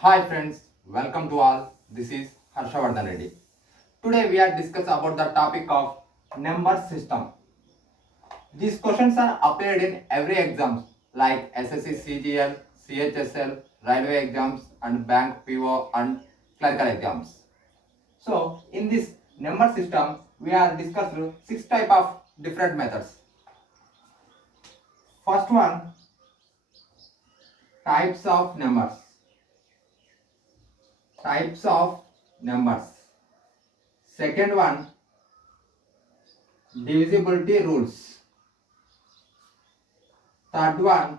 Hi friends, welcome to all. This is Harshavardhan Reddy. Today we are discussing about the topic of number system. These questions are appeared in every exams like SSC, CGL, CHSL, railway exams and bank PO and clerical exams. So in this number system we are discussing six type of different methods. First one, types of numbers. Types of numbers. Second one, divisibility rules. Third one,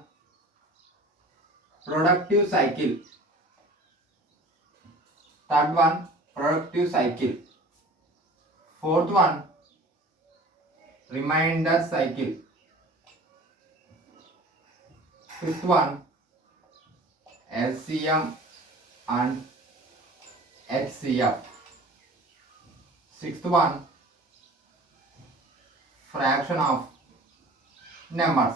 productive cycle. Third one, productive cycle. Fourth one, reminder cycle. Fifth one, LCM and HCF. Sixth one, fraction of numbers.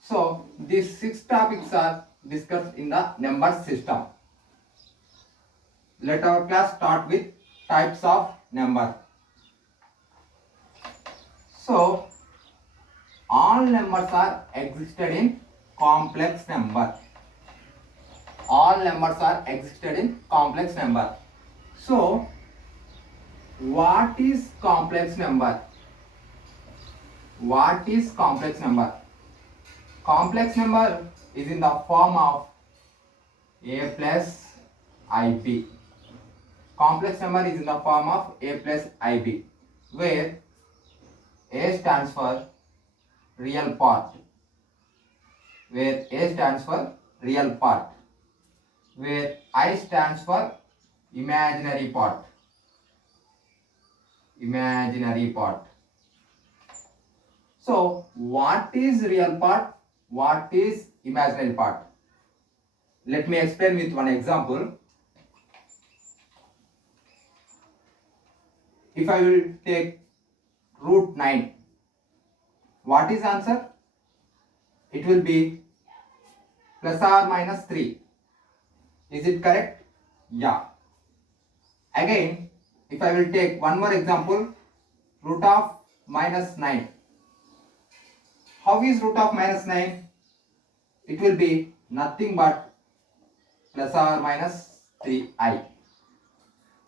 So these six topics are discussed in the number system. Let our class start with types of number. So all numbers are existed in complex number. All numbers are existed in complex number. So what is complex number? What is complex number? Complex number is in the form of a plus ib. Complex number is in the form of a plus ib, where a stands for real part, where a stands for real part, where I stands for imaginary part. Imaginary part. So what is real part? What is imaginary part? Let me explain with one example. If I will take root 9, what is answer? It will be plus or minus 3. Is it correct? Yeah. Again, if I will take one more example, root of minus 9. How is root of minus 9? It will be nothing but plus or minus 3i,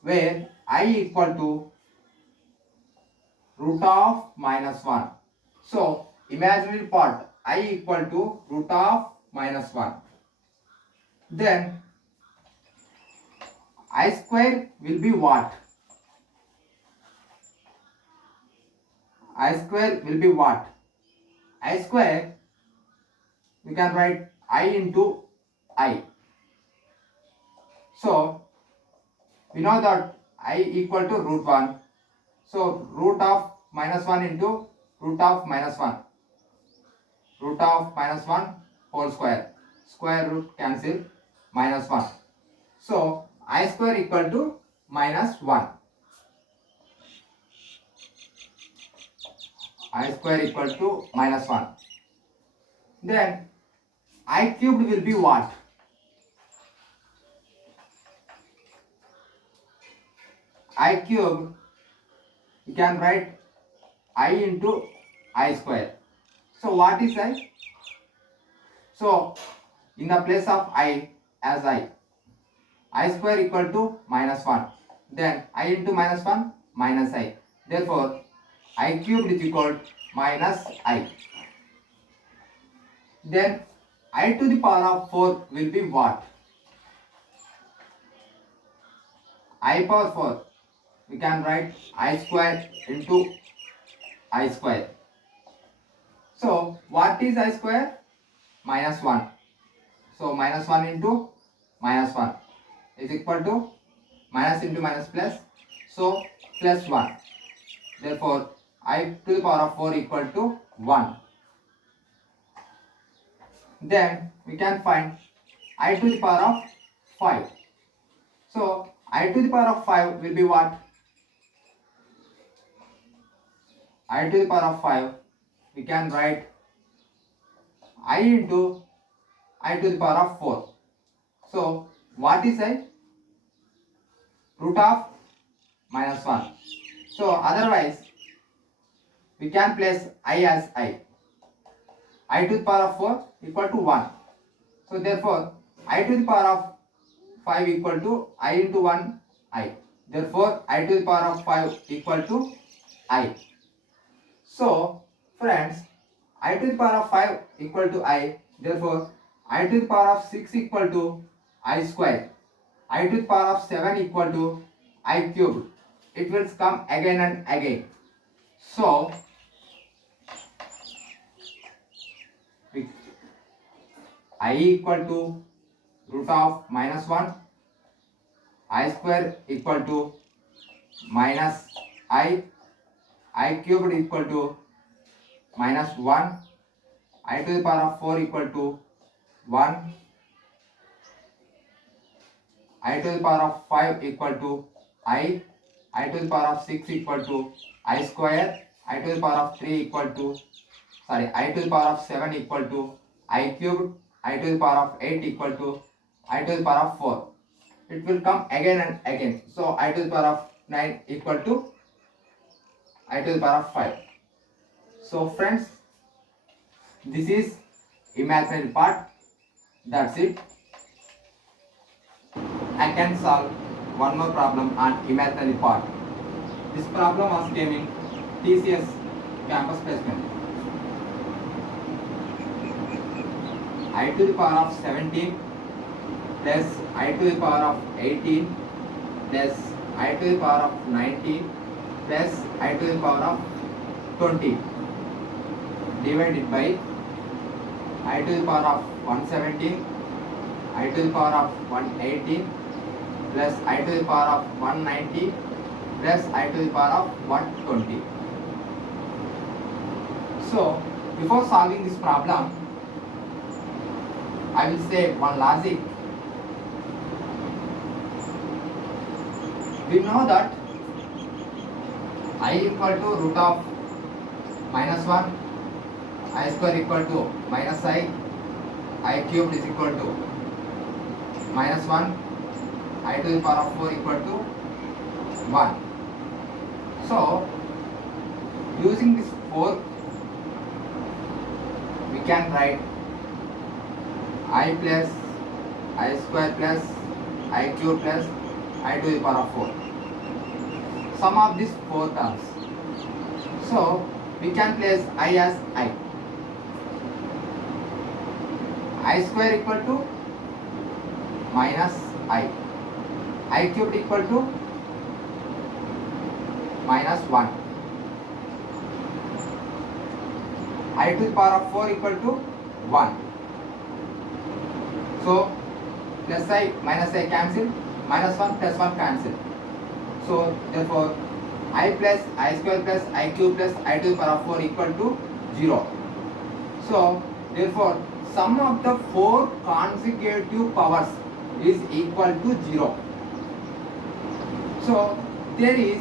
where I equal to root of minus 1. So imaginary part I equal to root of minus 1. Then I square will be what? I square will be what? I square, we can write I into I. So we know that I equal to root 1. So root of minus 1 into root of minus 1. Root of minus 1 whole square. Square root cancel, minus 1. So I square equal to minus 1. I square equal to minus 1. Then I cubed will be what? I cube, you can write I into I square. So what is I? So in the place of I, as I square equal to minus 1. Then I into minus 1, minus I. Therefore I cubed is equal to minus I. Then I to the power of 4 will be what? I power 4. We can write I square into I square. So what is I square? Minus 1. So minus 1 into minus 1 is equal to minus into minus plus. So plus 1. Therefore I to the power of 4 equal to 1. Then we can find I to the power of 5. So I to the power of 5 will be what? I to the power of 5, we can write I into I to the power of 4. So What is I? Root of minus 1. So otherwise we can place I as I. I to the power of 4 equal to 1. So therefore I to the power of 5 equal to I into 1 I. Therefore I to the power of 5 equal to I. So friends, I to the power of 5 equal to I. Therefore I to the power of 6 equal to I square. I to the power of 7 equal to I cubed. It will come again and again. So I equal to root of minus 1, I square equal to minus I cubed equal to minus 1, I to the power of 4 equal to 1, I to the power of 5 equal to I to the power of 6 equal to I square, I to the power of 3 equal to, I to the power of 7 equal to I cubed, I to the power of 8 equal to I to the power of 4. It will come again and again. So I to the power of 9 equal to I to the power of 5. So friends, this is imaginary part. That's it. I can solve one more problem on imaginary part. This problem was came in TCS campus placement. I to the power of 17 plus I to the power of 18 plus I to the power of 19 plus I to the power of 20 divided by I to the power of 117, I to the power of 118 plus I to the power of 190 plus I to the power of 120. So before solving this problem, I will say one logic. We know that I equal to root of minus 1, I square equal to minus I cubed is equal to minus 1, I to the power of 4 equal to 1. So using this 4, we can write I plus I square plus I cube plus I to the power of 4. Sum of these 4 terms. So we can place I as I square equal to minus I cubed equal to minus 1, I to the power of 4 equal to 1. So plus I minus I cancel, minus 1 plus 1 cancel. So therefore I plus I square plus I cube plus I to the power of 4 equal to 0. So therefore sum of the 4 consecutive powers is equal to 0. So there is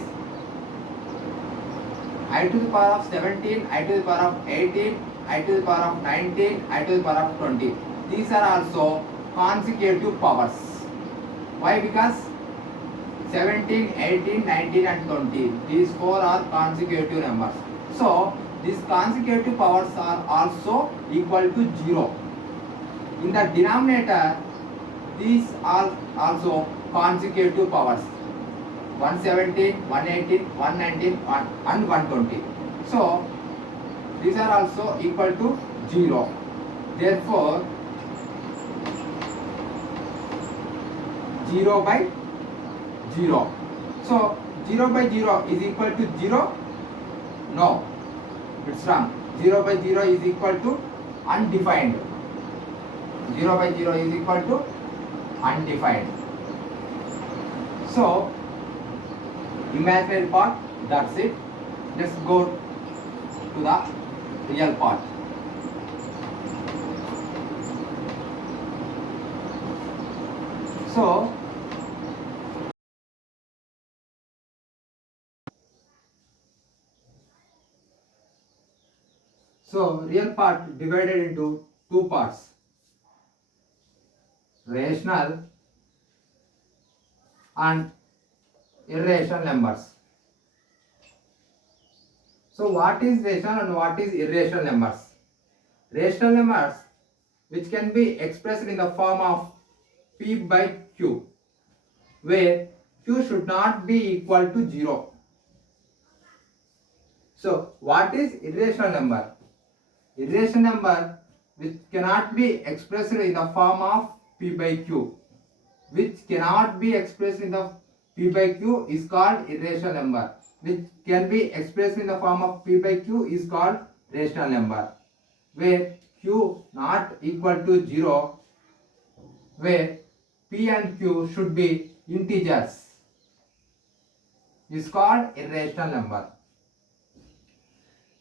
I to the power of 17, I to the power of 18, I to the power of 19, I to the power of 20. These are also consecutive powers. Why? Because 17, 18, 19 and 20. These 4 are consecutive numbers. So these consecutive powers are also equal to 0. In the denominator, these are also consecutive powers. 117, 118, 119 and 120. So these are also equal to 0. Therefore 0 by 0. So 0 by 0 is equal to 0? No, it's wrong. 0 by 0 is equal to undefined. 0 by 0 is equal to undefined. So imaginary part, that's it. Let's go to the real part. So real part divided into two parts, rational and irrational numbers. So what is rational and what is irrational numbers? Rational numbers which can be expressed in the form of p by q, where q should not be equal to 0. So what is irrational number? Irrational number which cannot be expressed in the form of p by q, which cannot be expressed in the p by q is called irrational number. Which can be expressed in the form of p by q is called rational number, where q not equal to 0, where p and q should be integers, is called irrational number.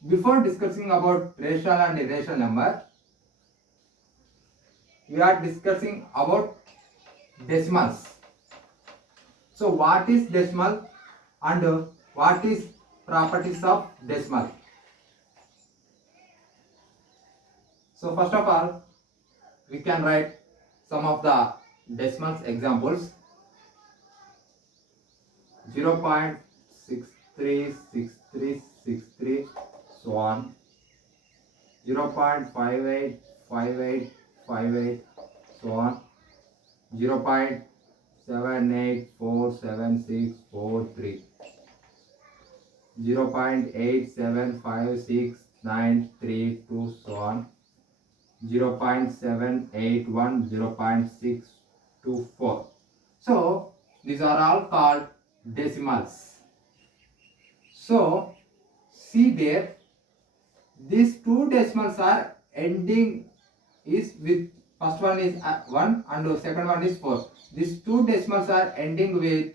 Before discussing about rational and irrational number, we are discussing about decimals. So what is decimal and what is properties of decimal? So first of all, we can write some of the decimals examples. 0.636363 so on, 0.585858 so on, 0.784764 0.8756932 so on, 0.781 0.624. So these are all called decimals. So see there, these two decimals are ending is with, first one is 1 and the second one is 4. These two decimals are ending with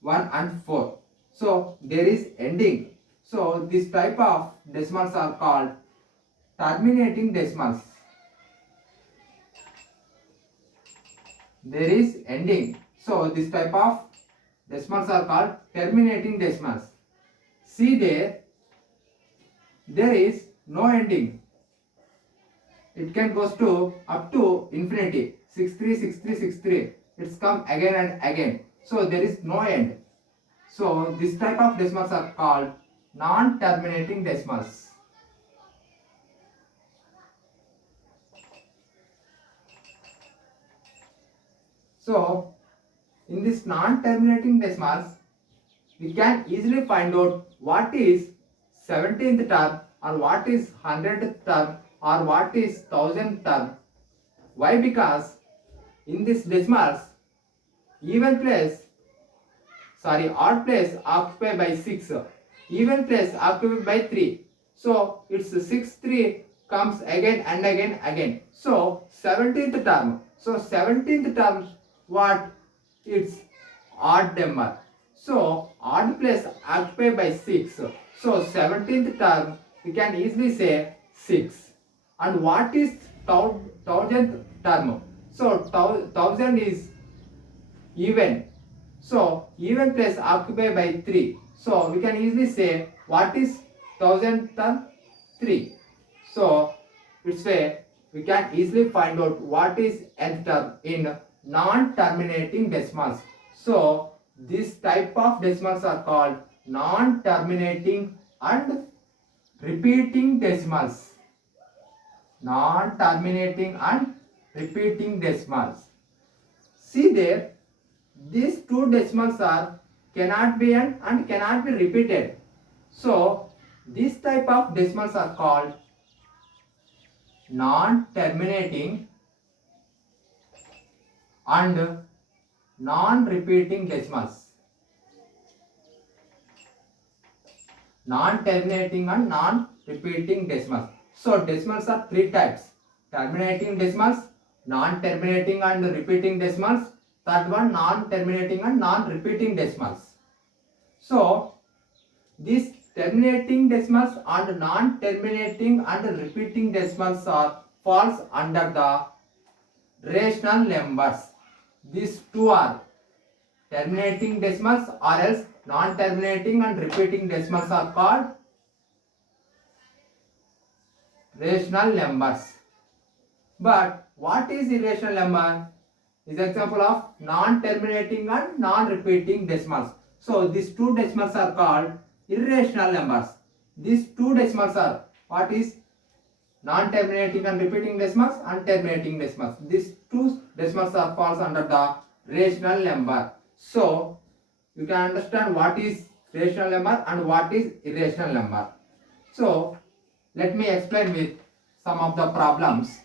1 and 4. So there is ending. So this type of decimals are called terminating decimals. There is ending. So this type of decimals are called terminating decimals. See there is no ending. It can goes to up to infinity. 636363. It's come again and again. So there is no end. So this type of decimals are called non-terminating decimals. So in this non-terminating decimals, we can easily find out what is 17th term or what is 100th term or what is 1000th term. Why? Because in this decimals, odd place occupied by 6, even place occupied by 3. So it's 6 3 comes again and again. So 17th term. So 17th term what? It's odd number. So odd place occupied by 6. So 17th term we can easily say 6. And what is 1000th term? So 1000 is even. So even place occupied by 3. So we can easily say what is 1000th term? 3. So it's way we can easily find out what is nth term in non-terminating decimals. So this type of decimals are called non-terminating and repeating decimals. Non-terminating and repeating decimals. See there, these two decimals are cannot be and cannot be repeated. So this type of decimals are called non-terminating and non-repeating decimals. Non-terminating and non-repeating decimals. So decimals are three types: terminating decimals, non-terminating and repeating decimals. Third one, non-terminating and non-repeating decimals. So these terminating decimals and non-terminating and repeating decimals are falls under the rational numbers. These two are terminating decimals or else non-terminating and repeating decimals are called rational numbers. But what is irrational number? is example of non-terminating and non-repeating decimals. So these two decimals are called irrational numbers. These two decimals are what is non-terminating and repeating decimals and terminating decimals. These two decimals are falls under the rational number. So you can understand what is rational number and what is irrational number. So let me explain with some of the problems.